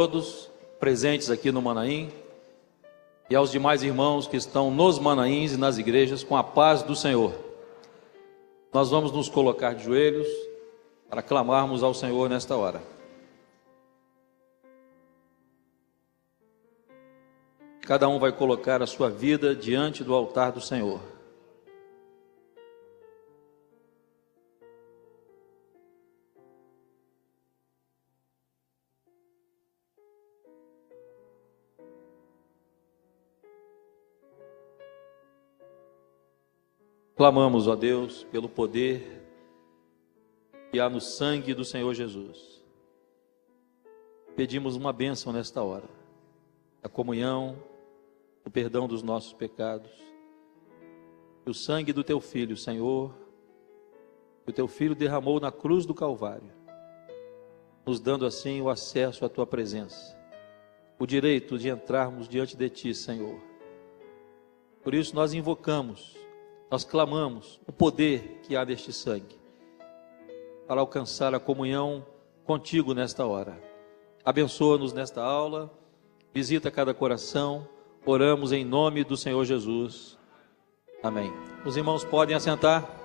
Todos presentes aqui no Manaim e aos demais irmãos que estão nos Manaíns e nas igrejas, com a paz do Senhor. Nós vamos nos colocar de joelhos para clamarmos ao Senhor nesta hora. Cada um vai colocar a sua vida diante do altar do Senhor. Clamamos, ó Deus, pelo poder que há no sangue do Senhor Jesus. Pedimos uma bênção nesta hora, a comunhão, o perdão dos nossos pecados, e o sangue do Teu Filho, Senhor, que o Teu Filho derramou na cruz do Calvário, nos dando assim o acesso à Tua presença, o direito de entrarmos diante de Ti, Senhor. Por isso nós invocamos, nós clamamos o poder que há neste sangue, para alcançar a comunhão contigo nesta hora. Abençoa-nos nesta aula, visita cada coração, oramos em nome do Senhor Jesus. Amém. Os irmãos podem assentar.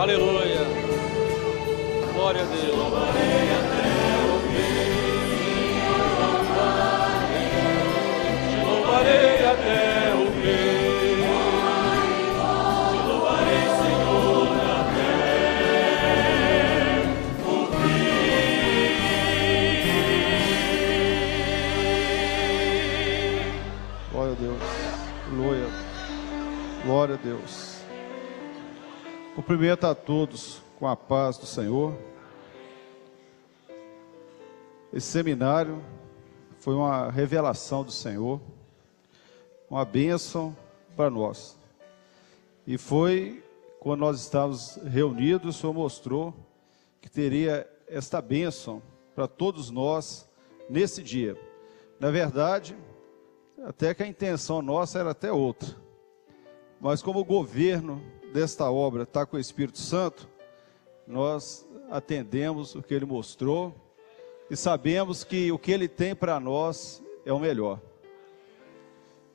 Aleluia. Glória a Deus. Te louvarei até o fim. Te louvarei, Senhor, até o fim. Glória a Deus. Aleluia. Glória a Deus. Cumprimento a todos com a paz do Senhor. Esse seminário foi uma revelação do Senhor, uma bênção para nós. E foi quando nós estávamos reunidos, o Senhor mostrou que teria esta bênção para todos nós nesse dia. Na verdade, até que a intenção nossa era até outra. Mas como o governo desta obra está com o Espírito Santo, nós atendemos o que Ele mostrou e sabemos que o que Ele tem para nós é o melhor.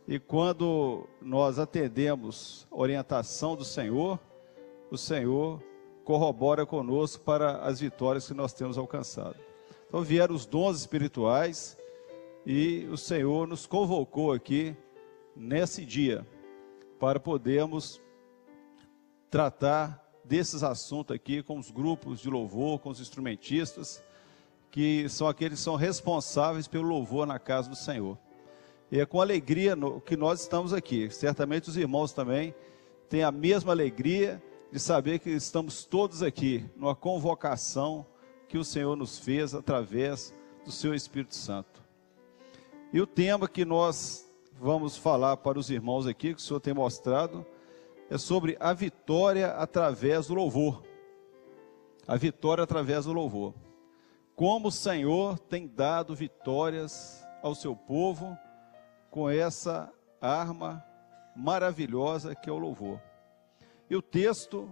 E quando nós atendemos a orientação do Senhor, o Senhor corrobora conosco para as vitórias que nós temos alcançado. Então vieram os dons espirituais e o Senhor nos convocou aqui nesse dia para podermos tratar desses assuntos aqui com os grupos de louvor, com os instrumentistas, que são aqueles que são responsáveis pelo louvor na casa do Senhor. E é com alegria que nós estamos aqui. Certamente os irmãos também têm a mesma alegria de saber que estamos todos aqui numa convocação que o Senhor nos fez através do seu Espírito Santo. E o tema que nós vamos falar para os irmãos aqui, que o Senhor tem mostrado, é sobre a vitória através do louvor. A vitória através do louvor. Como o Senhor tem dado vitórias ao seu povo com essa arma maravilhosa que é o louvor. E o texto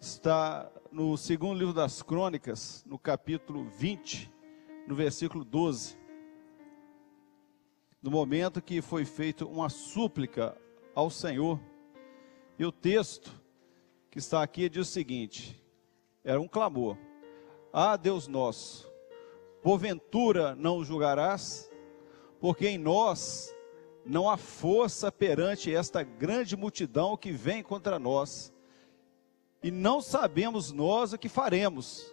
está no segundo livro das Crônicas, no capítulo 20, no versículo 12. No momento que foi feita uma súplica ao Senhor. E o texto que está aqui diz o seguinte: era um clamor: ah, Deus nosso, porventura não julgarás? Porque em nós não há força perante esta grande multidão que vem contra nós, e não sabemos nós o que faremos,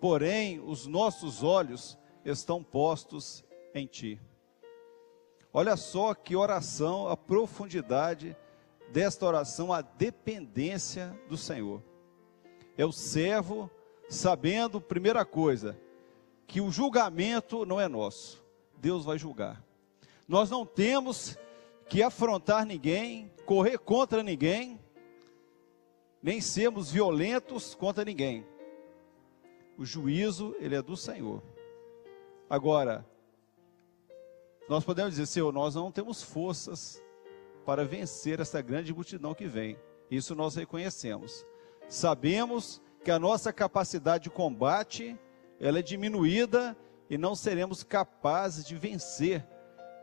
porém os nossos olhos estão postos em Ti. Olha só que oração, a profundidade desta oração, a dependência do Senhor. É o servo sabendo, primeira coisa, que o julgamento não é nosso, Deus vai julgar. Nós não temos que afrontar ninguém, correr contra ninguém, nem sermos violentos contra ninguém. O juízo, ele é do Senhor. Agora, nós podemos dizer: Senhor, nós não temos forças para vencer essa grande multidão que vem. Isso nós reconhecemos. Sabemos que a nossa capacidade de combate, ela é diminuída e não seremos capazes de vencer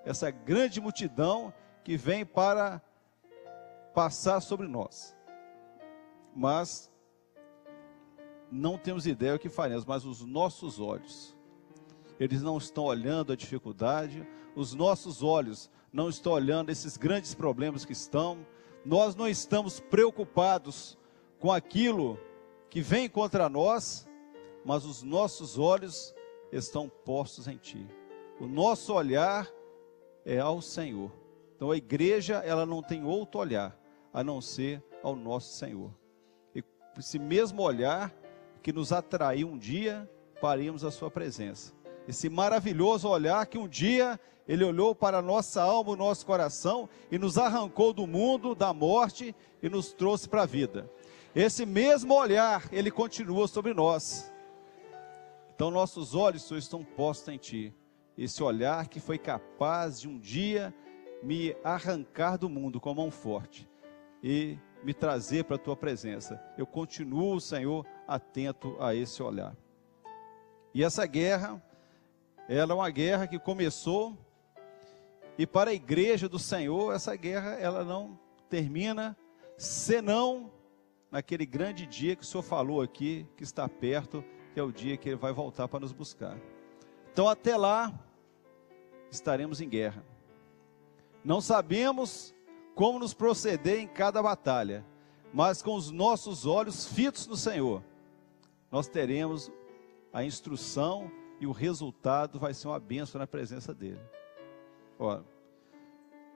essa grande multidão que vem para passar sobre nós. Mas não temos ideia o que faremos, mas os nossos olhos, eles não estão olhando a dificuldade, os nossos olhos não estão olhando esses grandes problemas que estão, nós não estamos preocupados com aquilo que vem contra nós, mas os nossos olhos estão postos em Ti. O nosso olhar é ao Senhor. Então a igreja, ela não tem outro olhar a não ser ao nosso Senhor. E esse mesmo olhar que nos atraiu um dia para irmos à sua presença. Esse maravilhoso olhar que um dia Ele olhou para a nossa alma, o nosso coração e nos arrancou do mundo, da morte e nos trouxe para a vida. Esse mesmo olhar, Ele continua sobre nós. Então nossos olhos, Senhor, estão postos em Ti. Esse olhar que foi capaz de um dia me arrancar do mundo com a mão forte e me trazer para a Tua presença. Eu continuo, Senhor, atento a esse olhar. E essa guerra, ela é uma guerra que começou, e para a igreja do Senhor, essa guerra, ela não termina, senão naquele grande dia que o Senhor falou aqui, que está perto, que é o dia que Ele vai voltar para nos buscar. Então até lá, estaremos em guerra. Não sabemos como nos proceder em cada batalha, mas com os nossos olhos fitos no Senhor, nós teremos a instrução e o resultado vai ser uma bênção na presença dEle. Ora,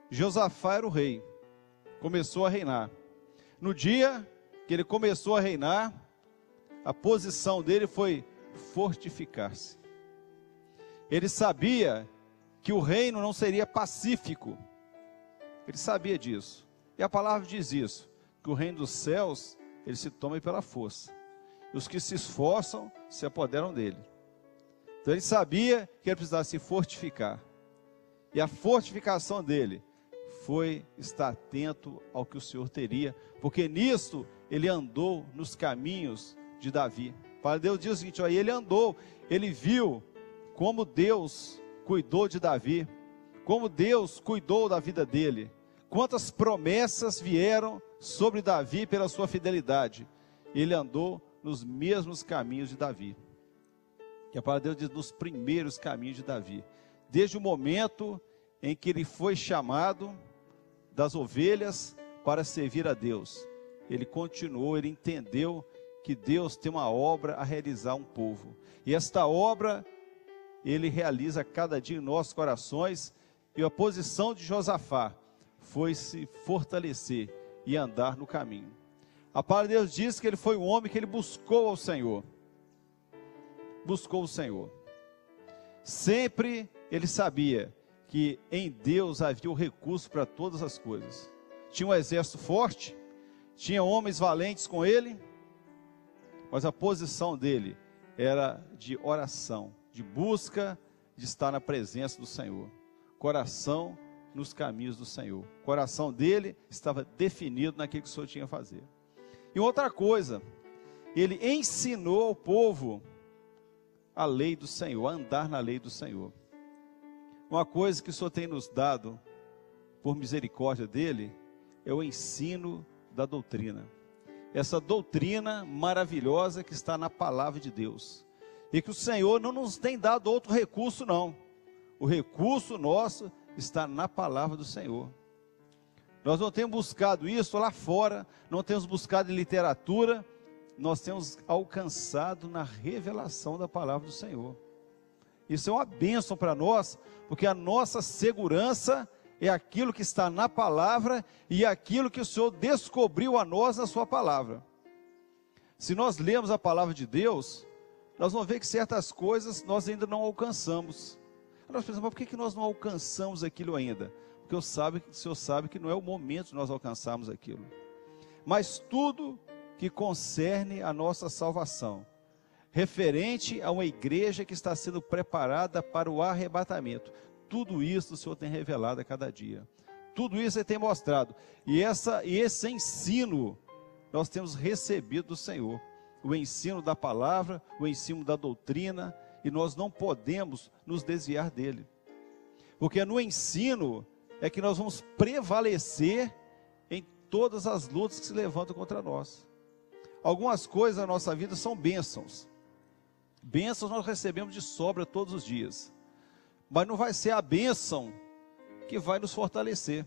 Josafá era o rei, começou a reinar. No dia que ele começou a reinar, a posição dele foi fortificar-se. Ele sabia que o reino não seria pacífico. Ele sabia disso. E a palavra diz isso, que o reino dos céus, ele se toma pela força. E os que se esforçam, se apoderam dele. Então ele sabia que ele precisava se fortificar. E a fortificação dele foi estar atento ao que o Senhor teria, porque nisto ele andou nos caminhos de Davi. Para Deus diz o seguinte, ó, ele andou, ele viu como Deus cuidou de Davi, como Deus cuidou da vida dele, quantas promessas vieram sobre Davi pela sua fidelidade. Ele andou nos mesmos caminhos de Davi. Que a palavra de Deus diz, nos primeiros caminhos de Davi. Desde o momento em que ele foi chamado das ovelhas para servir a Deus. Ele continuou, ele entendeu que Deus tem uma obra a realizar um povo. E esta obra, ele realiza cada dia em nossos corações. E a posição de Josafá foi se fortalecer e andar no caminho. A palavra de Deus diz que ele foi um homem que ele buscou ao Senhor. Buscou o Senhor. Sempre ele sabia que em Deus havia o recurso para todas as coisas. Tinha um exército forte, tinha homens valentes com ele, mas a posição dele era de oração, de busca, de estar na presença do Senhor. Coração nos caminhos do Senhor. O coração dele estava definido naquilo que o Senhor tinha a fazer. E outra coisa, ele ensinou ao povo a lei do Senhor, a andar na lei do Senhor. Uma coisa que o Senhor tem nos dado, por misericórdia dele, é o ensino da doutrina. Essa doutrina maravilhosa que está na palavra de Deus. E que o Senhor não nos tem dado outro recurso, não. O recurso nosso está na palavra do Senhor. Nós não temos buscado isso lá fora, não temos buscado em literatura, nós temos alcançado na revelação da palavra do Senhor. Isso é uma bênção para nós, porque a nossa segurança é aquilo que está na palavra e aquilo que o Senhor descobriu a nós na sua palavra. Se nós lemos a palavra de Deus, nós vamos ver que certas coisas nós ainda não alcançamos. Nós pensamos, mas por que nós não alcançamos aquilo ainda? Porque o Senhor sabe que não é o momento de nós alcançarmos aquilo. Mas tudo que concerne a nossa salvação, referente a uma igreja que está sendo preparada para o arrebatamento, tudo isso o Senhor tem revelado a cada dia. Tudo isso Ele tem mostrado. E esse ensino nós temos recebido do Senhor. O ensino da palavra, o ensino da doutrina, e nós não podemos nos desviar dele. Porque no ensino é que nós vamos prevalecer em todas as lutas que se levantam contra nós. Algumas coisas na nossa vida são bênçãos. Bênçãos nós recebemos de sobra todos os dias. Mas não vai ser a bênção que vai nos fortalecer.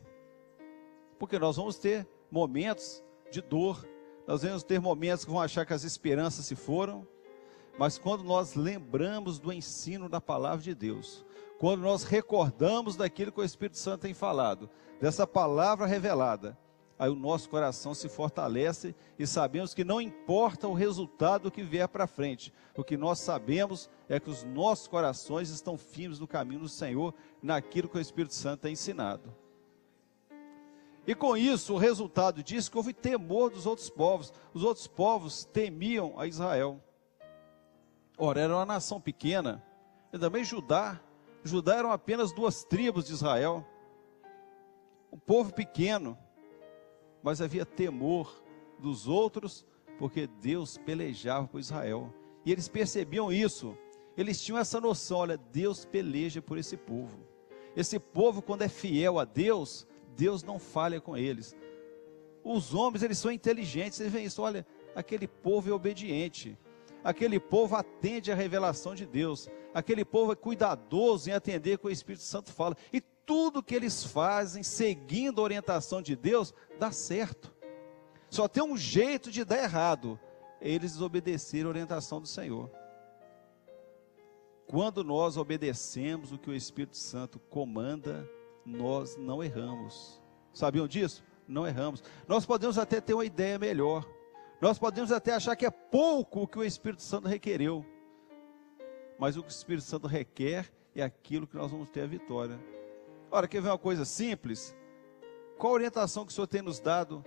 Porque nós vamos ter momentos de dor, nós vamos ter momentos que vão achar que as esperanças se foram, mas quando nós lembramos do ensino da palavra de Deus, quando nós recordamos daquilo que o Espírito Santo tem falado, dessa palavra revelada, aí o nosso coração se fortalece e sabemos que não importa o resultado que vier para frente, o que nós sabemos é que os nossos corações estão firmes no caminho do Senhor, naquilo que o Espírito Santo tem ensinado. E com isso, o resultado disso, que houve temor dos outros povos. Os outros povos temiam a Israel. Ora, era uma nação pequena, e também Judá eram apenas 2 tribos de Israel. Um povo pequeno, mas havia temor dos outros, porque Deus pelejava por Israel. E eles percebiam isso, eles tinham essa noção, olha, Deus peleja por esse povo. Esse povo, quando é fiel a Deus, Deus não falha com eles. Os homens, eles são inteligentes, eles veem isso, olha, aquele povo é obediente, aquele povo atende à revelação de Deus, aquele povo é cuidadoso em atender o que o Espírito Santo fala, e tudo que eles fazem, seguindo a orientação de Deus, dá certo. Só tem um jeito de dar errado, eles desobedecerem a orientação do Senhor. Quando nós obedecemos o que o Espírito Santo comanda, nós não erramos. Sabiam disso? Não erramos. Nós podemos até ter uma ideia melhor. Nós podemos até achar que é pouco o que o Espírito Santo requereu. Mas o que o Espírito Santo requer é aquilo que nós vamos ter a vitória. Ora, quer ver uma coisa simples? Qual a orientação que o Senhor tem nos dado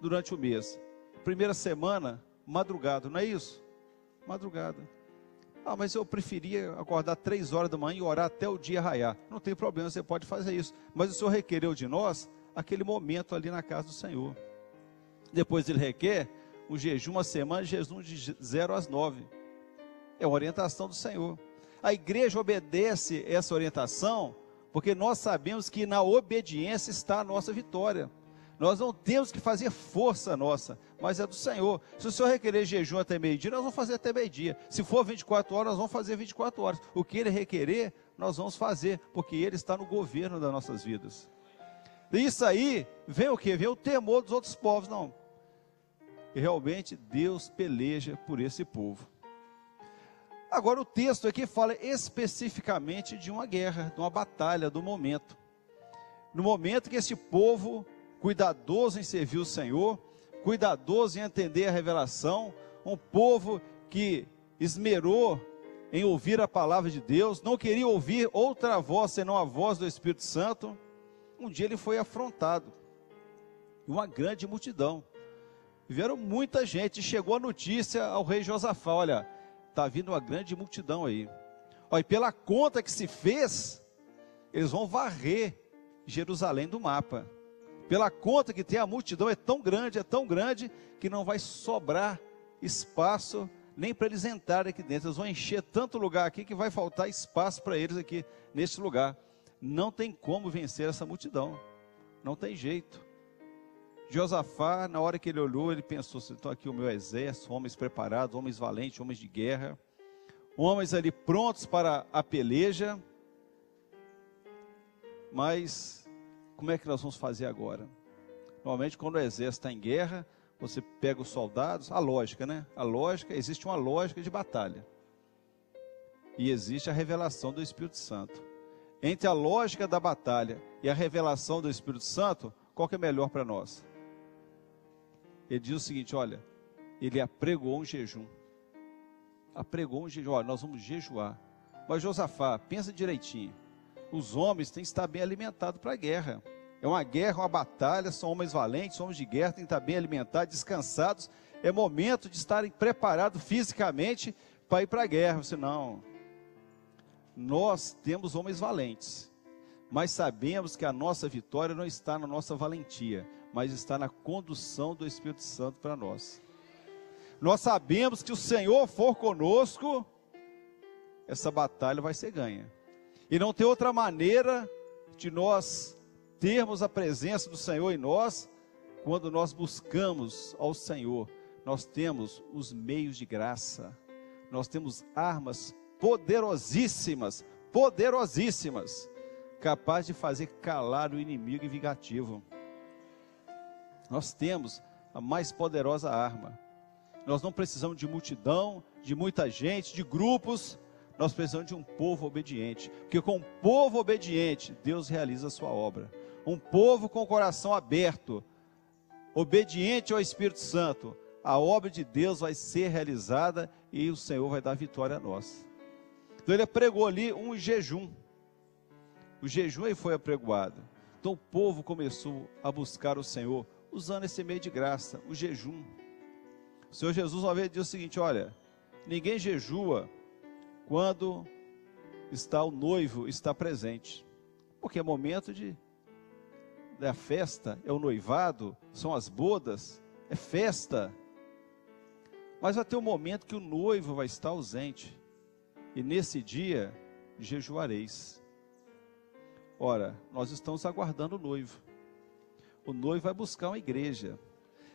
durante o mês? Primeira semana, madrugada, não é isso? Madrugada. Ah, mas eu preferia acordar 3 horas da manhã e orar até o dia raiar. Não tem problema, você pode fazer isso. Mas o Senhor requereu de nós aquele momento ali na casa do Senhor. Depois ele requer um jejum, uma semana, jejum de 0 às 9. É uma orientação do Senhor. A igreja obedece essa orientação, porque nós sabemos que na obediência está a nossa vitória. Nós não temos que fazer força nossa, mas é do Senhor. Se o Senhor requerer jejum até meio-dia, nós vamos fazer até meio-dia. Se for 24 horas, nós vamos fazer 24 horas. O que Ele requerer, nós vamos fazer, porque Ele está no governo das nossas vidas. Isso aí, vem o quê? Vem o temor dos outros povos, não. E realmente Deus peleja por esse povo. Agora o texto aqui fala especificamente de uma guerra, de uma batalha, do momento. No momento que esse povo, cuidadoso em servir o Senhor, cuidadoso em entender a revelação, um povo que esmerou em ouvir a palavra de Deus, não queria ouvir outra voz senão a voz do Espírito Santo. Um dia ele foi afrontado, uma grande multidão, vieram muita gente, chegou a notícia ao rei Josafá, olha, está vindo uma grande multidão aí, olha, e pela conta que se fez, eles vão varrer Jerusalém do mapa. Pela conta que tem, a multidão é tão grande, que não vai sobrar espaço nem para eles entrarem aqui dentro. Eles vão encher tanto lugar aqui que vai faltar espaço para eles aqui nesse lugar. Não tem como vencer essa multidão, não tem jeito. Josafá, na hora que ele olhou, ele pensou, estou aqui o meu exército, homens preparados, homens valentes, homens de guerra, homens ali prontos para a peleja, mas como é que nós vamos fazer agora? Normalmente quando o exército está em guerra, você pega os soldados, a lógica, né? Existe uma lógica de batalha. E existe a revelação do Espírito Santo. Entre a lógica da batalha e a revelação do Espírito Santo, qual que é melhor para nós? Ele diz o seguinte, olha, ele apregou um jejum. Olha, nós vamos jejuar. Mas Josafá, pensa direitinho. Os homens têm que estar bem alimentados para a guerra. É uma guerra, uma batalha, são homens valentes, homens de guerra, têm que estar bem alimentados, descansados. É momento de estarem preparados fisicamente para ir para a guerra. Senão, nós temos homens valentes, mas sabemos que a nossa vitória não está na nossa valentia, mas está na condução do Espírito Santo para nós. Nós sabemos que se o Senhor for conosco, essa batalha vai ser ganha. E não tem outra maneira de nós termos a presença do Senhor em nós, quando nós buscamos ao Senhor. Nós temos os meios de graça, nós temos armas poderosíssimas, capazes de fazer calar o inimigo vingativo. Nós temos a mais poderosa arma. Nós não precisamos de multidão, de muita gente, de grupos. Nós precisamos de um povo obediente, porque com um povo obediente, Deus realiza a sua obra. Um povo com o coração aberto, obediente ao Espírito Santo, a obra de Deus vai ser realizada e o Senhor vai dar vitória a nós. Então ele pregou ali um jejum. O jejum aí foi apregoado. Então o povo começou a buscar o Senhor, usando esse meio de graça, o jejum. O Senhor Jesus uma vez disse o seguinte, olha, ninguém jejua quando o noivo está presente, porque é momento da festa, é o noivado, são as bodas, é festa, mas vai ter um momento que o noivo vai estar ausente, e nesse dia jejuareis. Ora, nós estamos aguardando o noivo vai buscar uma igreja,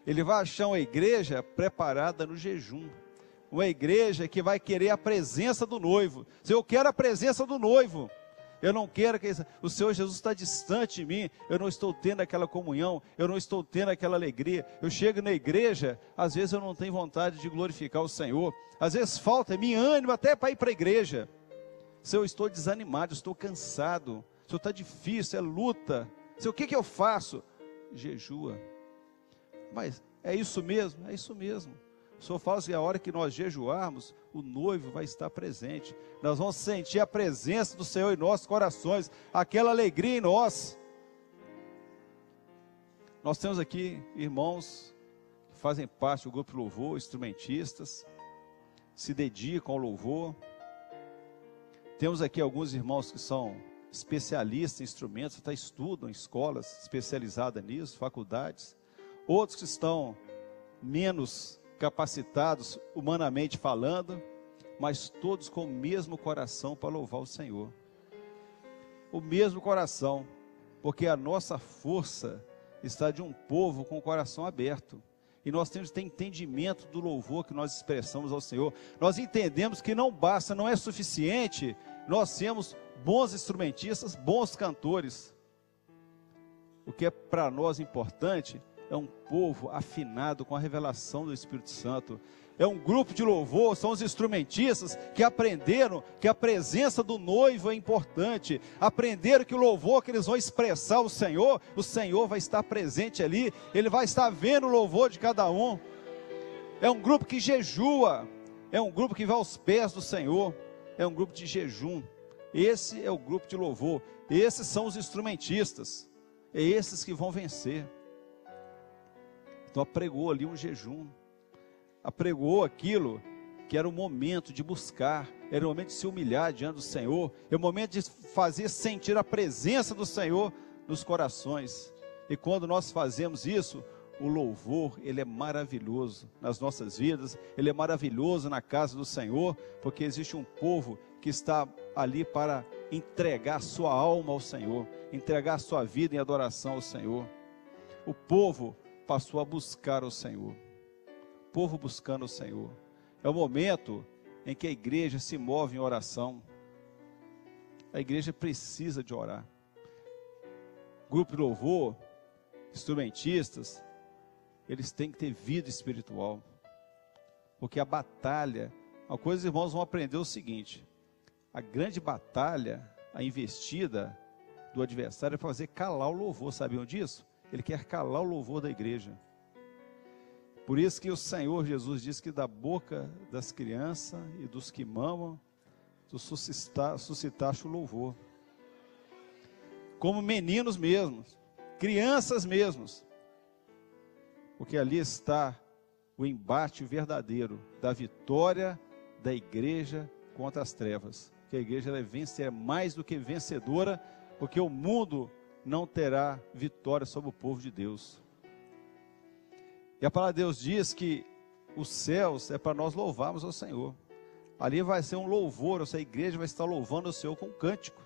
ele vai achar uma igreja preparada no jejum. Uma igreja que vai querer a presença do noivo. Se eu quero a presença do noivo, eu não quero que o Senhor Jesus está distante de mim, eu não estou tendo aquela comunhão, eu não estou tendo aquela alegria. Eu chego na igreja, às vezes eu não tenho vontade de glorificar o Senhor, às vezes falta-me ânimo até para ir para a igreja. Se eu estou desanimado, estou cansado, se está difícil, é luta, se o que eu faço? Jejua. Mas é isso mesmo? É isso mesmo. O Senhor fala que a hora que nós jejuarmos, o noivo vai estar presente. Nós vamos sentir a presença do Senhor em nossos corações, aquela alegria em nós. Nós temos aqui irmãos que fazem parte do grupo de louvor, instrumentistas, se dedicam ao louvor. Temos aqui alguns irmãos que são especialistas em instrumentos, até estudam em escolas especializadas nisso, faculdades. Outros que estão menos capacitados, humanamente falando, mas todos com o mesmo coração para louvar o Senhor. O mesmo coração, porque a nossa força está de um povo com o coração aberto. E nós temos que ter entendimento do louvor que nós expressamos ao Senhor. Nós entendemos que não basta, não é suficiente nós sermos bons instrumentistas, bons cantores. O que é para nós importante é um povo afinado com a revelação do Espírito Santo. É um grupo de louvor, são os instrumentistas que aprenderam que a presença do noivo é importante. Aprenderam que o louvor que eles vão expressar ao Senhor, o Senhor vai estar presente ali. Ele vai estar vendo o louvor de cada um. É um grupo que jejua. É um grupo que vai aos pés do Senhor. É um grupo de jejum. Esse é o grupo de louvor. Esses são os instrumentistas. É esses que vão vencer. Então apregou ali um jejum, apregou aquilo que era o momento de buscar, era o momento de se humilhar diante do Senhor, é o momento de fazer sentir a presença do Senhor nos corações. E quando nós fazemos isso, o louvor, ele é maravilhoso nas nossas vidas, ele é maravilhoso na casa do Senhor, porque existe um povo que está ali para entregar sua alma ao Senhor, entregar sua vida em adoração ao Senhor. O povo passou a buscar o Senhor, o povo buscando o Senhor. É o momento em que a igreja se move em oração. A igreja precisa de orar. Grupo de louvor, instrumentistas, eles têm que ter vida espiritual, porque a batalha, uma coisa os irmãos vão aprender o seguinte: a grande batalha, a investida do adversário é fazer calar o louvor. Sabiam disso? Ele quer calar o louvor da igreja. Por isso que o Senhor Jesus diz que da boca das crianças e dos que mamam, tu suscitaste o louvor. Como meninos mesmos, crianças mesmos. Porque ali está o embate verdadeiro da vitória da igreja contra as trevas. Que a igreja é mais do que vencedora, porque o mundo não terá vitória sobre o povo de Deus. E a palavra de Deus diz que os céus é para nós louvarmos ao Senhor. Ali vai ser um louvor, essa igreja vai estar louvando o Senhor com um cântico.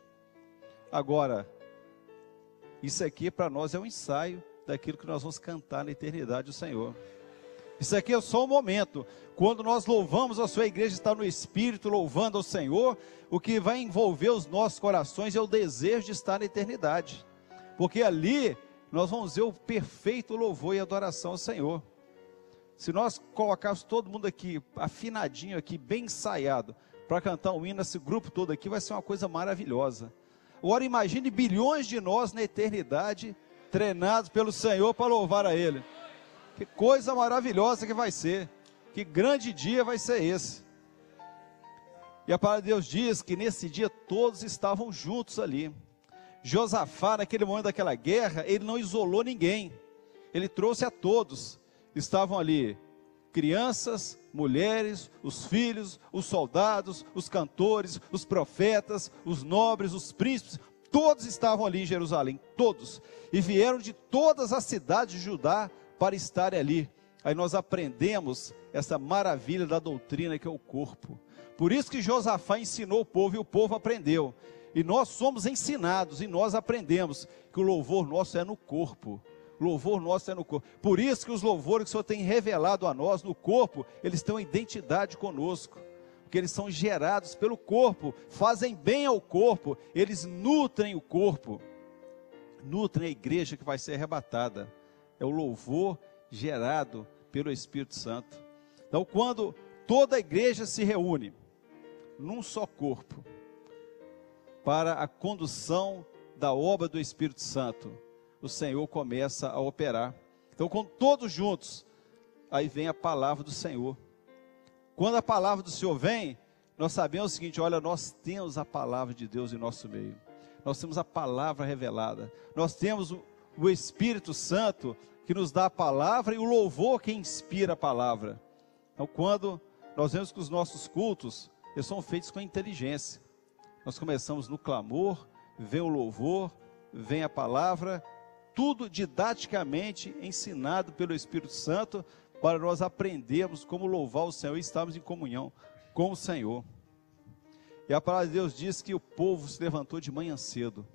Agora, isso aqui para nós é um ensaio daquilo que nós vamos cantar na eternidade do Senhor. Isso aqui é só um momento. Quando nós louvamos, a sua igreja está no Espírito, louvando ao Senhor, o que vai envolver os nossos corações é o desejo de estar na eternidade. Porque ali nós vamos ver o perfeito louvor e adoração ao Senhor. Se nós colocarmos todo mundo aqui, afinadinho aqui, bem ensaiado, para cantar um hino, esse grupo todo aqui, vai ser uma coisa maravilhosa. Agora imagine bilhões de nós na eternidade, treinados pelo Senhor para louvar a Ele. Que coisa maravilhosa que vai ser. Que grande dia vai ser esse. E a palavra de Deus diz que nesse dia todos estavam juntos ali. Josafá, naquele momento daquela guerra, ele não isolou ninguém. Ele trouxe a todos. Estavam ali crianças, mulheres, os filhos, os soldados, os cantores, os profetas, os nobres, os príncipes. Todos estavam ali em Jerusalém, todos. E vieram de todas as cidades de Judá para estarem ali. Aí nós aprendemos essa maravilha da doutrina que é o corpo. Por isso que Josafá ensinou o povo e o povo aprendeu. E nós somos ensinados e nós aprendemos que o louvor nosso é no corpo. Louvor nosso é no corpo. Por isso que os louvores que o Senhor tem revelado a nós no corpo, eles têm uma identidade conosco. Porque eles são gerados pelo corpo, fazem bem ao corpo, eles nutrem o corpo, nutrem a igreja que vai ser arrebatada. É o louvor gerado pelo Espírito Santo. Então, quando toda a igreja se reúne num só corpo, para a condução da obra do Espírito Santo, o Senhor começa a operar. Então, com todos juntos, aí vem a palavra do Senhor. Quando a palavra do Senhor vem, nós sabemos o seguinte: olha, nós temos a palavra de Deus em nosso meio, nós temos a palavra revelada, nós temos o Espírito Santo que nos dá a palavra e o louvor que inspira a palavra. Então, quando nós vemos que os nossos cultos, eles são feitos com inteligência, nós começamos no clamor, vem o louvor, vem a palavra, tudo didaticamente ensinado pelo Espírito Santo, para nós aprendermos como louvar o Senhor e estarmos em comunhão com o Senhor. E a palavra de Deus diz que o povo se levantou de manhã cedo,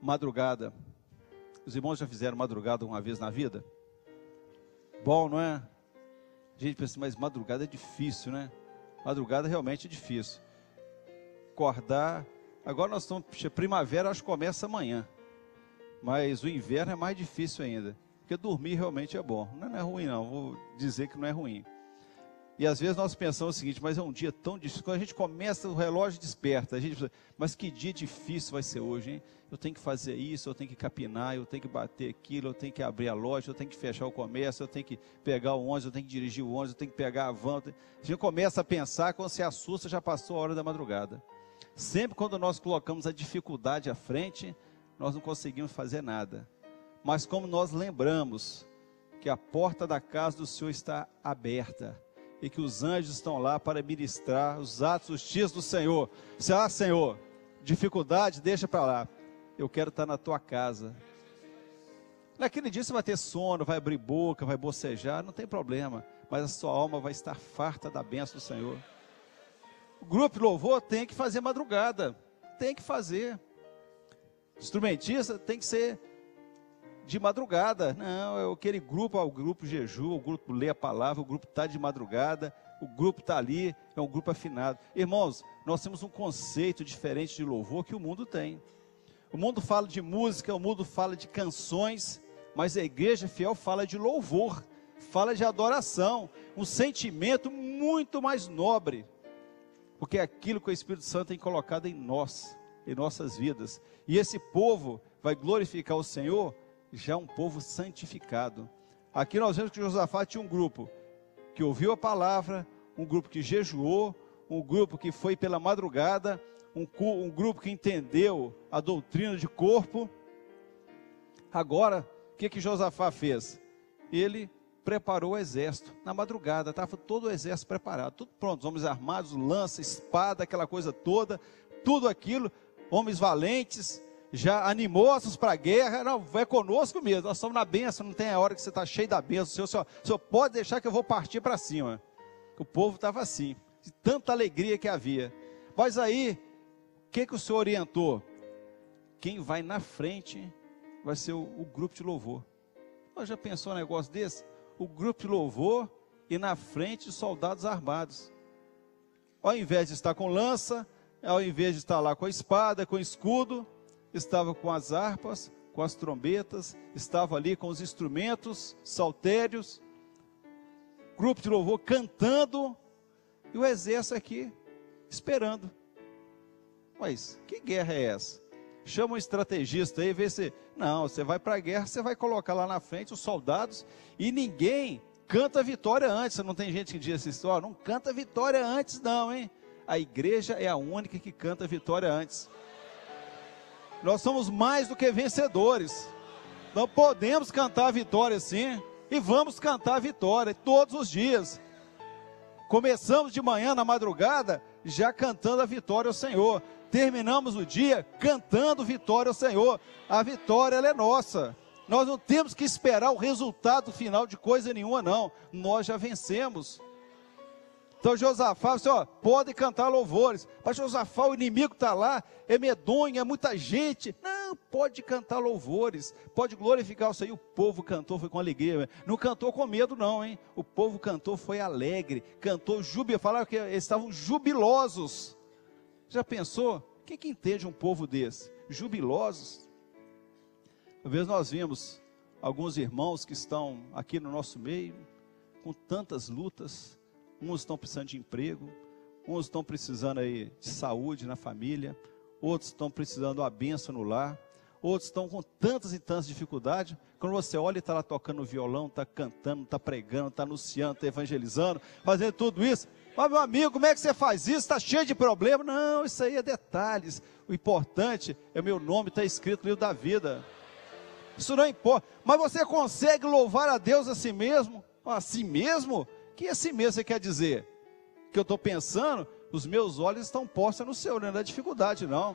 madrugada. Os irmãos já fizeram madrugada uma vez na vida? Bom, não é? A gente pensa, mas madrugada é difícil, né? Madrugada realmente é difícil. Acordar, agora nós estamos, primavera acho que começa amanhã, mas o inverno é mais difícil ainda, porque dormir realmente é bom, não é ruim não, vou dizer que não é ruim. E às vezes nós pensamos o seguinte, mas é um dia tão difícil, quando a gente começa, o relógio desperta, a gente pensa, mas que dia difícil vai ser hoje, hein? Eu tenho que fazer isso, eu tenho que capinar, eu tenho que bater aquilo, eu tenho que abrir a loja, eu tenho que fechar o comércio, eu tenho que pegar o ônibus, eu tenho que dirigir o ônibus, eu tenho que pegar a van. A gente começa a pensar, quando se assusta, já passou a hora da madrugada. Sempre quando nós colocamos a dificuldade à frente, nós não conseguimos fazer nada. Mas como nós lembramos que a porta da casa do Senhor está aberta, e que os anjos estão lá para ministrar os atos justiça do Senhor. Você, Senhor, dificuldade, deixa para lá. Eu quero estar na tua casa. Naquele dia você vai ter sono, vai abrir boca, vai bocejar, não tem problema. Mas a sua alma vai estar farta da bênção do Senhor. O grupo de louvor tem que fazer madrugada. Tem que fazer. Instrumentista tem que ser de madrugada. Não, é aquele grupo, o grupo jejum, o grupo lê a palavra, o grupo está de madrugada, o grupo está ali, é um grupo afinado. Irmãos, nós temos um conceito diferente de louvor que o mundo tem. O mundo fala de música, o mundo fala de canções, mas a igreja fiel fala de louvor, fala de adoração, um sentimento muito mais nobre, porque é aquilo que o Espírito Santo tem colocado em nós, em nossas vidas. E esse povo vai glorificar o Senhor, já um povo santificado. Aqui nós vemos que Josafá tinha um grupo que ouviu a palavra, um grupo que jejuou, um grupo que foi pela madrugada, um grupo que entendeu a doutrina de corpo. Agora, o que Josafá fez? Ele preparou o exército, na madrugada, estava todo o exército preparado, tudo pronto, os homens armados, lança, espada, aquela coisa toda, tudo aquilo, homens valentes, já animosos para a guerra. Não, é conosco mesmo, nós estamos na bênção, não tem a hora que você está cheio da bênção, o senhor pode deixar que eu vou partir para cima. O povo estava assim, de tanta alegria que havia. Mas aí, o que o Senhor orientou? Quem vai na frente vai ser o grupo de louvor. Nós já pensou um negócio desse? O grupo de louvor e na frente os soldados armados. Ao invés de estar com lança, ao invés de estar lá com a espada, com o escudo, estava com as harpas, com as trombetas, estava ali com os instrumentos, saltérios, grupo de louvor cantando, e o exército aqui esperando. Mas que guerra é essa? Chama um estrategista aí, vê se... Não, você vai para a guerra, você vai colocar lá na frente os soldados, e ninguém canta vitória antes. Não tem gente que diz assim, ó, não canta vitória antes não, hein? A igreja é a única que canta vitória antes. Nós somos mais do que vencedores. Não podemos cantar a vitória sim, e vamos cantar a vitória todos os dias. Começamos de manhã, na madrugada, já cantando a vitória ao Senhor. Terminamos o dia cantando vitória ao Senhor. A vitória, ela é nossa. Nós não temos que esperar o resultado final de coisa nenhuma, não. Nós já vencemos. Então Josafá, você, ó, pode cantar louvores. Mas Josafá, o inimigo está lá, é medonho, é muita gente. Não, Não, pode cantar louvores, pode glorificar o Senhor. E o povo cantou, foi com alegria, não cantou com medo não, hein? O povo cantou, foi alegre, cantou júbilo, falaram que eles estavam jubilosos. Já pensou? Quem que entende um povo desse? Jubilosos. Às vezes nós vimos alguns irmãos que estão aqui no nosso meio, com tantas lutas, uns estão precisando de emprego, uns estão precisando aí de saúde na família, outros estão precisando de uma bênção no lar, outros estão com tantas e tantas dificuldades. Quando você olha e está lá tocando violão, está cantando, está pregando, está anunciando, está evangelizando, fazendo tudo isso. Mas meu amigo, como é que você faz isso? Está cheio de problema? Não, isso aí é detalhes. O importante é o meu nome está escrito no livro da vida. Isso não importa. Mas você consegue louvar a Deus a si mesmo? A si mesmo? Que assim mesmo você quer dizer? Que eu estou pensando, os meus olhos estão postos no Senhor, não é na dificuldade não.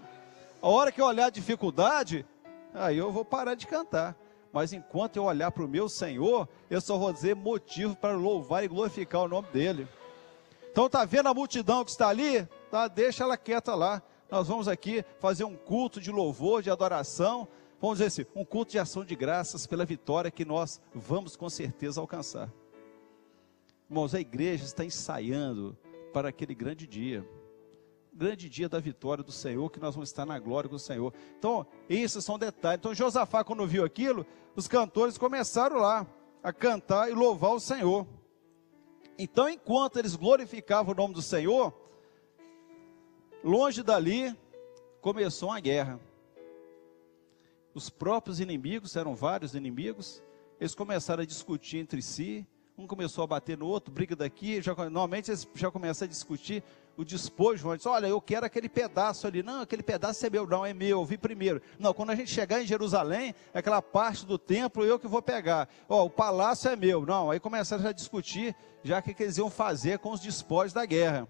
A hora que eu olhar a dificuldade, aí eu vou parar de cantar. Mas enquanto eu olhar para o meu Senhor, eu só vou dizer motivo para louvar e glorificar o nome dEle. Então está vendo a multidão que está ali? Tá, deixa ela quieta lá. Nós vamos aqui fazer um culto de louvor, de adoração. Vamos dizer assim, um culto de ação de graças pela vitória que nós vamos com certeza alcançar. Irmãos, a igreja está ensaiando para aquele grande dia da vitória do Senhor, que nós vamos estar na glória com o Senhor. Então, esses são detalhes. Então, Josafá, quando viu aquilo, os cantores começaram lá a cantar e louvar o Senhor. Então, enquanto eles glorificavam o nome do Senhor, longe dali, começou uma guerra. Os próprios inimigos, eram vários inimigos, eles começaram a discutir entre si, um começou a bater no outro, briga daqui, normalmente eles já começam a discutir o despojo antes. Olha, eu quero aquele pedaço ali. Não, aquele pedaço é meu. Não, é meu, eu vi primeiro. Não, quando a gente chegar em Jerusalém, aquela parte do templo eu que vou pegar. Ó, o palácio é meu. Não, aí começaram a discutir, já que eles iam fazer com os despojos da guerra.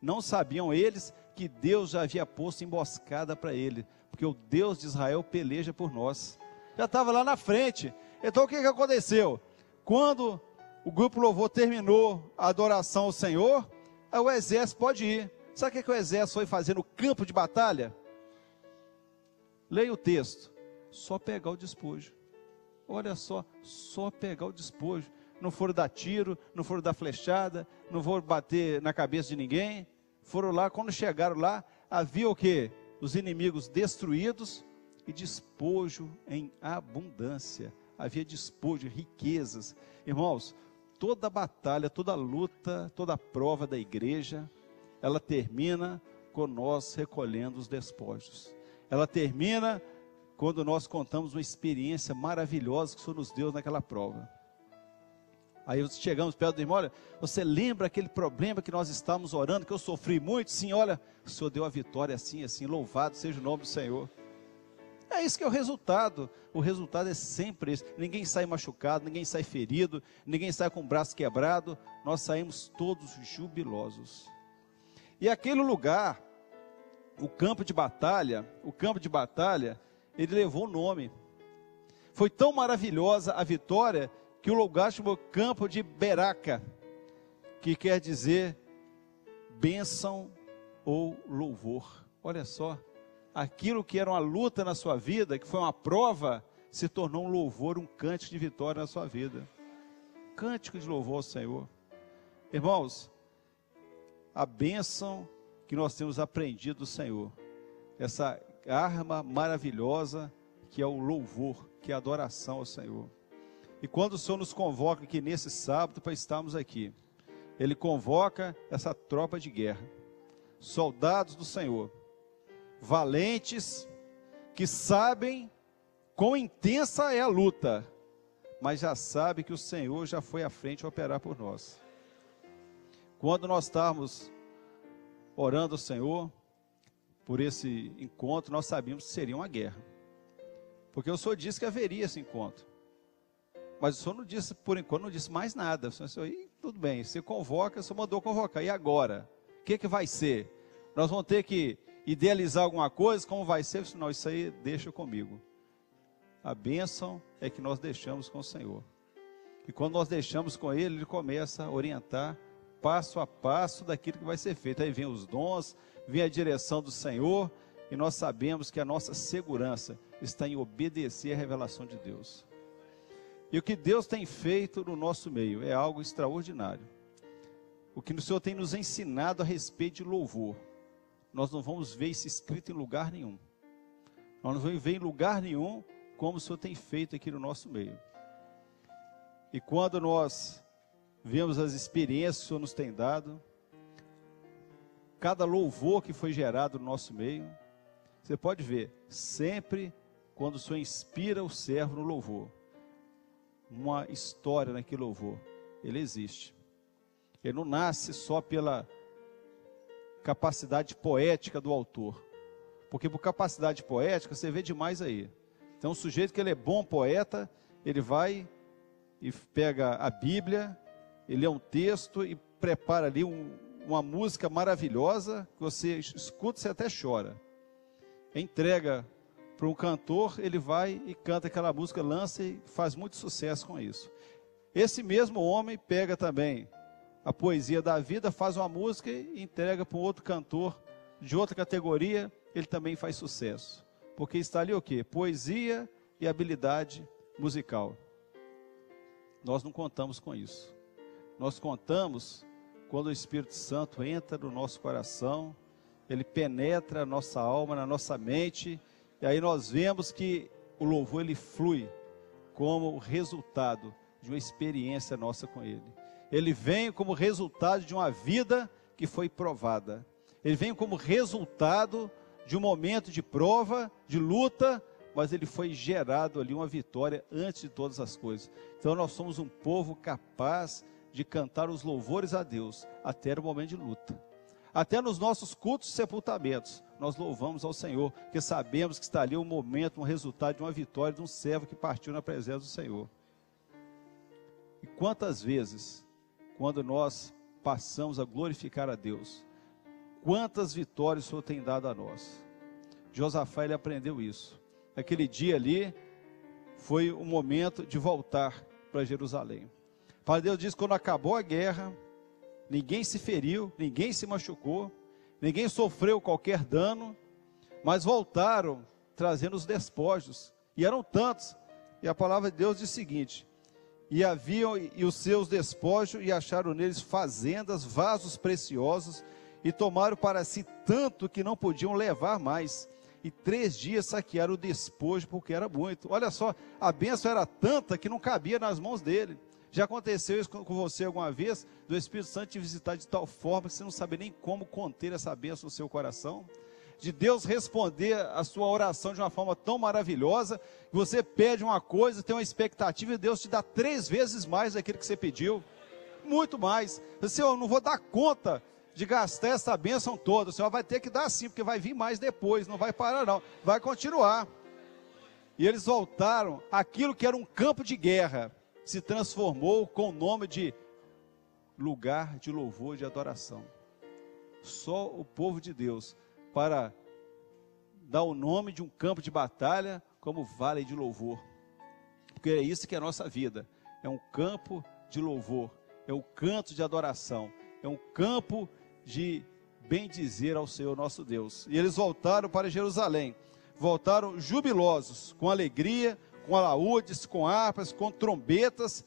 Não sabiam eles que Deus já havia posto emboscada para ele, porque o Deus de Israel peleja por nós. Já estava lá na frente. Então o que aconteceu? Quando o grupo louvor terminou a adoração ao Senhor, aí o exército pode ir. Sabe o que o exército foi fazer no campo de batalha? Leia o texto. Só pegar o despojo. Olha só pegar o despojo. Não foram dar tiro, não foram dar flechada, não foram bater na cabeça de ninguém. Foram lá, quando chegaram lá, havia o quê? Os inimigos destruídos e despojo em abundância. Havia despojo, riquezas. Irmãos, toda batalha, toda luta, toda prova da igreja, ela termina com nós recolhendo os despojos. Ela termina quando nós contamos uma experiência maravilhosa que o Senhor nos deu naquela prova. Aí chegamos perto do irmão, olha, você lembra aquele problema que nós estávamos orando, que eu sofri muito? Sim, olha, o Senhor deu a vitória assim, assim, louvado seja o nome do Senhor. É isso que é o resultado é sempre esse. Ninguém sai machucado, ninguém sai ferido, ninguém sai com o braço quebrado, nós saímos todos jubilosos. E aquele lugar, o campo de batalha, ele levou o nome. Foi tão maravilhosa a vitória, que o lugar chamou Campo de Beraca, que quer dizer bênção ou louvor. Olha só, aquilo que era uma luta na sua vida, que foi uma prova, se tornou um louvor, um cântico de vitória na sua vida. Cântico de louvor ao Senhor. Irmãos, a bênção que nós temos aprendido do Senhor, essa arma maravilhosa que é o louvor, que é a adoração ao Senhor. E quando o Senhor nos convoca aqui nesse sábado para estarmos aqui, Ele convoca essa tropa de guerra, soldados do Senhor, valentes, que sabem quão intensa é a luta, mas já sabem que o Senhor já foi à frente a operar por nós. Quando nós estávamos orando ao Senhor, por esse encontro, nós sabíamos que seria uma guerra, porque o Senhor disse que haveria esse encontro. Mas o Senhor não disse, por enquanto, não disse mais nada. O Senhor disse, tudo bem, você convoca, o Senhor mandou convocar. E agora? O que vai ser? Nós vamos ter que idealizar alguma coisa? Como vai ser? Não, isso aí deixa comigo. A bênção é que nós deixamos com o Senhor. E quando nós deixamos com Ele, Ele começa a orientar passo a passo daquilo que vai ser feito. Aí vem os dons, vem a direção do Senhor, e nós sabemos que a nossa segurança está em obedecer à revelação de Deus. E o que Deus tem feito no nosso meio é algo extraordinário. O que o Senhor tem nos ensinado a respeito de louvor, nós não vamos ver isso escrito em lugar nenhum. Nós não vamos ver em lugar nenhum como o Senhor tem feito aqui no nosso meio. E quando nós vemos as experiências que o Senhor nos tem dado, cada louvor que foi gerado no nosso meio, você pode ver, sempre quando o Senhor inspira o servo no louvor, uma história naquele louvor, ele existe. Ele não nasce só pela capacidade poética do autor, porque por capacidade poética você vê demais aí. Então, um sujeito que ele é bom poeta, ele vai e pega a Bíblia, ele lê um texto e prepara ali uma música maravilhosa, que você escuta e você até chora. Entrega para um cantor, ele vai e canta aquela música, lança e faz muito sucesso com isso. Esse mesmo homem pega também a poesia da vida, faz uma música e entrega para um outro cantor de outra categoria, ele também faz sucesso. Porque está ali o quê? Poesia e habilidade musical. Nós não contamos com isso. Nós contamos quando o Espírito Santo entra no nosso coração, ele penetra a nossa alma, na nossa mente, e aí nós vemos que o louvor ele flui como resultado de uma experiência nossa com ele. Ele vem como resultado de uma vida que foi provada. Ele vem como resultado de um momento de prova, de luta, mas ele foi gerado ali uma vitória antes de todas as coisas. Então nós somos um povo capaz de cantar os louvores a Deus até o momento de luta. Até nos nossos cultos e sepultamentos, nós louvamos ao Senhor, porque sabemos que está ali um momento, um resultado de uma vitória de um servo que partiu na presença do Senhor. E quantas vezes, quando nós passamos a glorificar a Deus, quantas vitórias o Senhor tem dado a nós. Josafá, ele aprendeu isso. Aquele dia ali, foi o momento de voltar para Jerusalém. Para Deus diz, quando acabou a guerra, ninguém se feriu, ninguém se machucou, ninguém sofreu qualquer dano, mas voltaram trazendo os despojos, e eram tantos, e a palavra de Deus diz o seguinte, e haviam e os seus despojos, e acharam neles fazendas, vasos preciosos, e tomaram para si tanto que não podiam levar mais, e 3 dias saquearam o despojo, porque era muito. Olha só, a bênção era tanta que não cabia nas mãos dele. Já aconteceu isso com você alguma vez, do Espírito Santo te visitar de tal forma que você não sabe nem como conter essa bênção no seu coração? De Deus responder a sua oração de uma forma tão maravilhosa, que você pede uma coisa, tem uma expectativa e Deus te dá 3 vezes mais daquilo que você pediu, muito mais. Senhor, eu não vou dar conta de gastar essa bênção toda, o Senhor vai ter que dar sim, porque vai vir mais depois, não vai parar não, vai continuar. E eles voltaram, aquilo que era um campo de guerra, se transformou com o nome de lugar de louvor e de adoração. Só o povo de Deus, para dar o nome de um campo de batalha, como vale de louvor, porque é isso que é a nossa vida, é um campo de louvor, é um canto de adoração, é um campo de bendizer ao Senhor nosso Deus. E eles voltaram para Jerusalém, voltaram jubilosos, com alegria, com alaúdes, com harpas, com trombetas,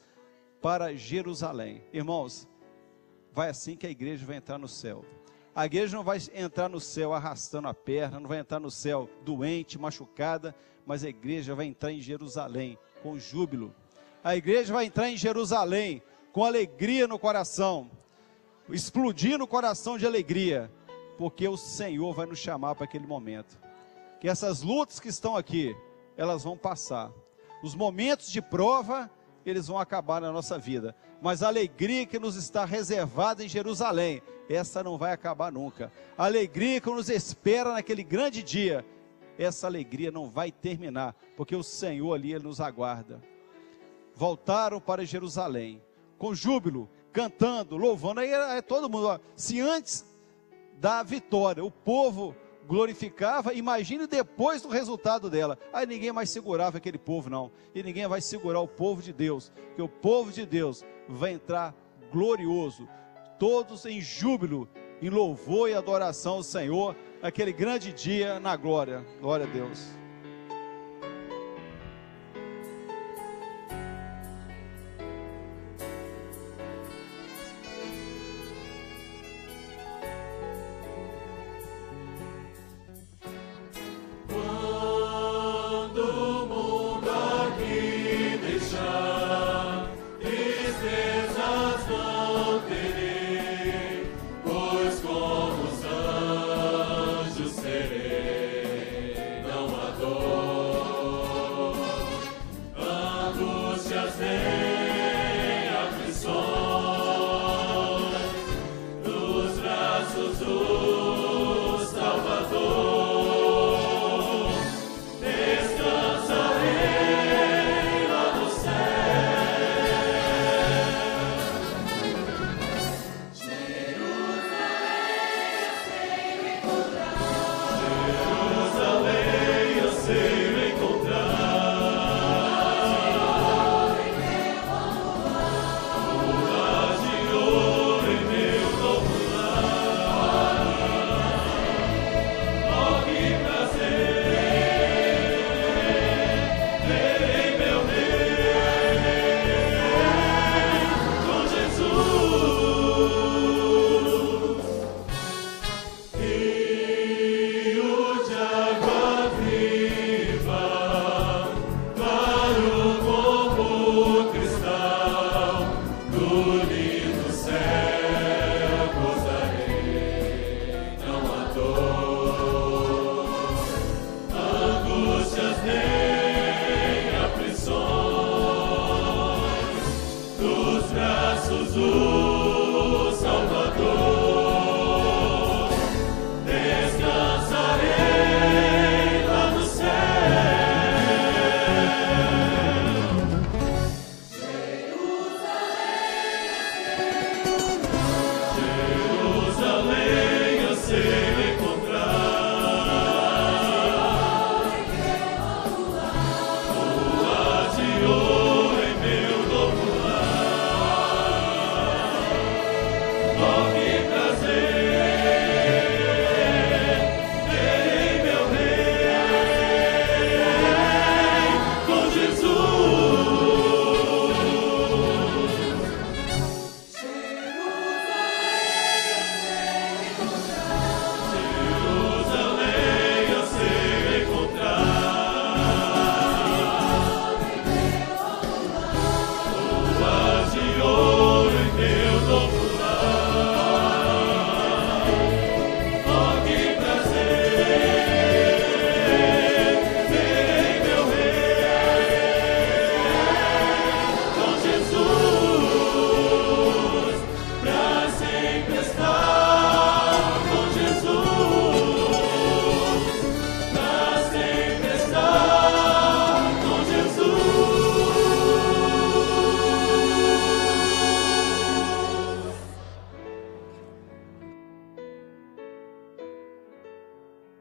para Jerusalém. Irmãos, vai assim que a igreja vai entrar no céu. A igreja não vai entrar no céu arrastando a perna, não vai entrar no céu doente, machucada, mas a igreja vai entrar em Jerusalém com júbilo. A igreja vai entrar em Jerusalém com alegria no coração, explodir no coração de alegria, porque o Senhor vai nos chamar para aquele momento. Que essas lutas que estão aqui, elas vão passar. Os momentos de prova, eles vão acabar na nossa vida. Mas a alegria que nos está reservada em Jerusalém, essa não vai acabar nunca. A alegria que nos espera naquele grande dia, essa alegria não vai terminar, porque o Senhor ali, Ele nos aguarda. Voltaram para Jerusalém, com júbilo, cantando, louvando. Aí todo mundo, ó, se antes da vitória, o povo glorificava, imagine depois do resultado dela, aí ninguém mais segurava aquele povo não, e ninguém vai segurar o povo de Deus, porque o povo de Deus vai entrar glorioso, todos em júbilo, em louvor e adoração ao Senhor, aquele grande dia na glória. Glória a Deus.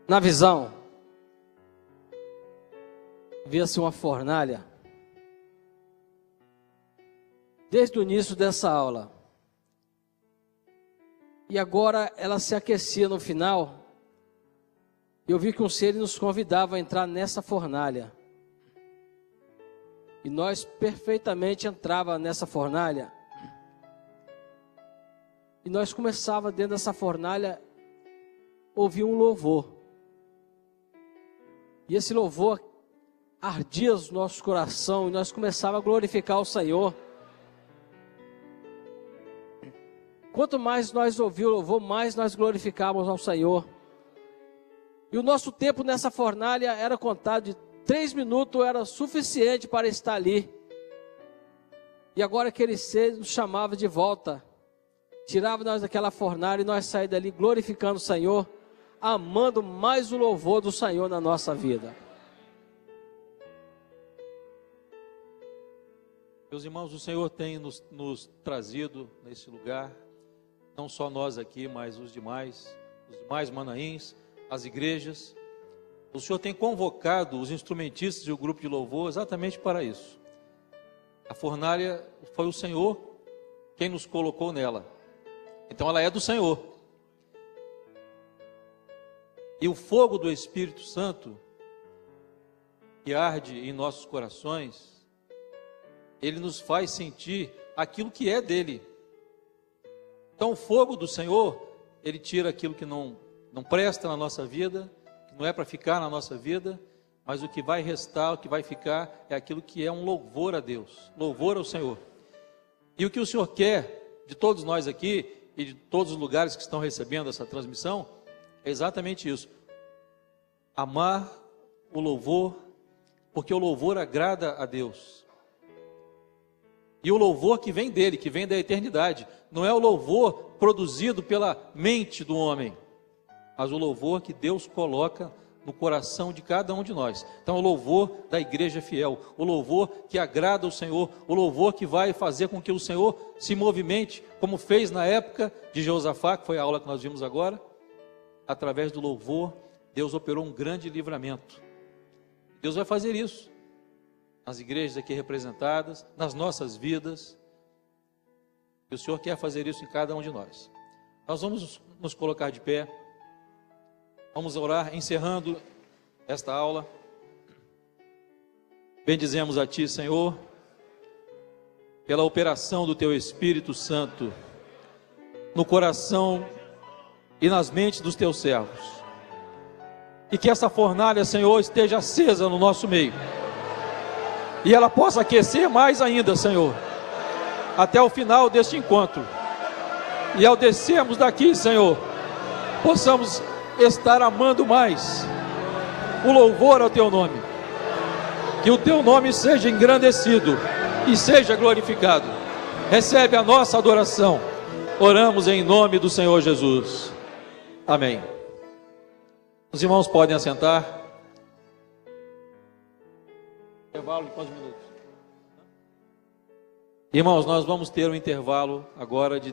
Na visão, via-se uma fornalha. Desde o início dessa aula. E agora ela se aquecia no final. Eu vi que um ser nos convidava a entrar nessa fornalha. E nós perfeitamente entrava nessa fornalha. E nós começava dentro dessa fornalha ouvir um louvor. E esse louvor ardia no nosso coração e nós começávamos a glorificar o Senhor. Quanto mais nós ouvimos o louvor, mais nós glorificávamos ao Senhor. E o nosso tempo nessa fornalha era contado de 3 minutos, era suficiente para estar ali. E agora aquele ser nos chamava de volta, tirava nós daquela fornalha e nós saímos dali glorificando o Senhor, amando mais o louvor do Senhor na nossa vida. Meus irmãos, o Senhor tem nos trazido nesse lugar, não só nós aqui, mas os demais manaíns, as igrejas. O Senhor tem convocado os instrumentistas e o grupo de louvor exatamente para isso. A fornalha foi o Senhor quem nos colocou nela. Então ela é do Senhor. E o fogo do Espírito Santo, que arde em nossos corações, ele nos faz sentir aquilo que é dele. Então o fogo do Senhor, ele tira aquilo que não presta na nossa vida, que não é para ficar na nossa vida, mas o que vai restar, o que vai ficar, é aquilo que é um louvor a Deus, louvor ao Senhor. E o que o Senhor quer de todos nós aqui, e de todos os lugares que estão recebendo essa transmissão, é exatamente isso: amar o louvor, porque o louvor agrada a Deus. E o louvor que vem dele, que vem da eternidade, não é o louvor produzido pela mente do homem, mas o louvor que Deus coloca no coração de cada um de nós. Então, o louvor da igreja fiel, o louvor que agrada o Senhor, o louvor que vai fazer com que o Senhor se movimente, como fez na época de Josafá, que foi a aula que nós vimos agora. Através do louvor, Deus operou um grande livramento. Deus vai fazer isso nas igrejas aqui representadas, nas nossas vidas. E o Senhor quer fazer isso em cada um de nós. Nós vamos nos colocar de pé. Vamos orar, encerrando esta aula. Bendizemos a Ti, Senhor, pela operação do Teu Espírito Santo no coração e nas mentes dos Teus servos. E que essa fornalha, Senhor, esteja acesa no nosso meio. E ela possa aquecer mais ainda, Senhor, até o final deste encontro. E ao descermos daqui, Senhor, possamos estar amando mais o louvor ao Teu nome, que o Teu nome seja engrandecido e seja glorificado. Recebe a nossa adoração, oramos em nome do Senhor Jesus, amém. Os irmãos podem assentar. Intervalo de quantos minutos? Irmãos, nós vamos ter um intervalo agora de